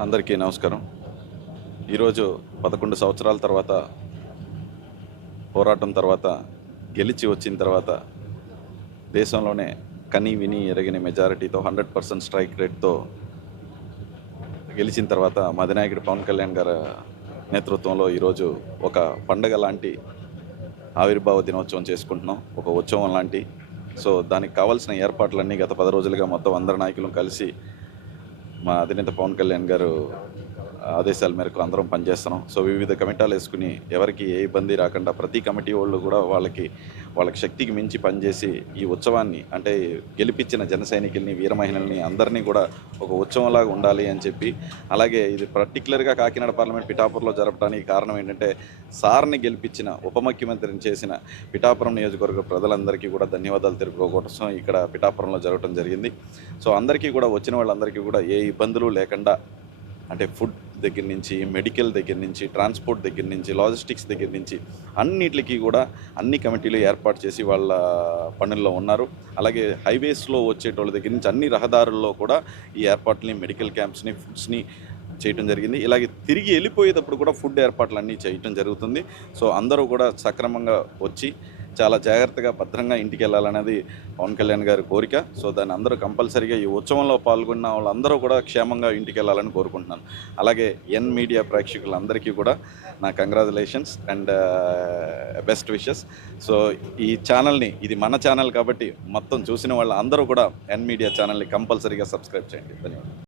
అందరికీ నమస్కారం. ఈరోజు 11 సంవత్సరాల తర్వాత పోరాటం తర్వాత గెలిచి వచ్చిన తర్వాత దేశంలోనే కని విని ఎరగని మెజారిటీతో 100% స్ట్రైక్ రేట్తో గెలిచిన తర్వాత మా అధినాయకుడు పవన్ కళ్యాణ్ గారి నేతృత్వంలో ఈరోజు ఒక పండగ లాంటి ఆవిర్భావ దినోత్సవం చేసుకుంటున్నాం. ఒక ఉత్సవం లాంటి. సో దానికి కావాల్సిన ఏర్పాట్లన్నీ గత 10 రోజులుగా మొత్తం అందరి నాయకులు కలిసి మా అధినేత పవన్ కళ్యాణ్ గారు ఆదేశాల మేరకు అందరం పనిచేస్తున్నాం. సో వివిధ కమిటాలు వేసుకుని ఎవరికి ఏ ఇబ్బంది రాకుండా ప్రతి కమిటీ వాళ్ళు కూడా వాళ్ళకి శక్తికి మించి పనిచేసి ఈ ఉత్సవాన్ని అంటే గెలిపించిన జన సైనికుల్ని, వీర మహిళల్ని అందరినీ కూడా ఒక ఉత్సవంలాగా ఉండాలి అని చెప్పి, అలాగే ఇది పర్టికులర్గా కాకినాడ పార్లమెంట్ పిఠాపురంలో జరపడానికి కారణం ఏంటంటే సార్ని గెలిపించిన ఉప ముఖ్యమంత్రిని చేసిన పిఠాపురం నియోజకవర్గ ప్రజలందరికీ కూడా ధన్యవాదాలు తెలుపుకోవడం ఇక్కడ పిఠాపురంలో జరగడం జరిగింది. సో అందరికీ కూడా వచ్చిన వాళ్ళందరికీ కూడా ఏ ఇబ్బందులు లేకుండా అంటే ఫుడ్ దగ్గర నుంచి, మెడికల్ దగ్గర నుంచి, ట్రాన్స్పోర్ట్ దగ్గర నుంచి, లాజిస్టిక్స్ దగ్గర నుంచి అన్నిటికీ కూడా అన్ని కమిటీలు ఏర్పాటు చేసి వాళ్ళ పనుల్లో ఉన్నారు. అలాగే హైవేస్లో వచ్చేటోళ్ళ దగ్గర నుంచి అన్ని రహదారుల్లో కూడా ఈ ఏర్పాట్లని, మెడికల్ క్యాంప్స్ని, ఫుడ్స్ని చేయటం జరిగింది. ఇలాగే తిరిగి వెళ్ళిపోయేటప్పుడు కూడా ఫుడ్ ఏర్పాట్లు అన్నీ చేయటం జరుగుతుంది. సో అందరూ కూడా సక్రమంగా వచ్చి చాలా జాగ్రత్తగా భద్రంగా ఇంటికి వెళ్ళాలనేది పవన్ కళ్యాణ్ గారి కోరిక. సో దాన్ని అందరూ కంపల్సరీగా ఈ ఉత్సవంలో పాల్గొన్న వాళ్ళందరూ కూడా క్షేమంగా ఇంటికి వెళ్ళాలని కోరుకుంటున్నాను. అలాగే మీడియా ప్రేక్షకులందరికీ కూడా నా congratulations and best wishes. So ఈ ఛానల్ని, ఇది మన ఛానల్ కాబట్టి మొత్తం చూసిన వాళ్ళు అందరూ కూడా మీడియా ఛానల్ని కంపల్సరీగా సబ్స్క్రైబ్ చేయండి. ధన్యవాదాలు.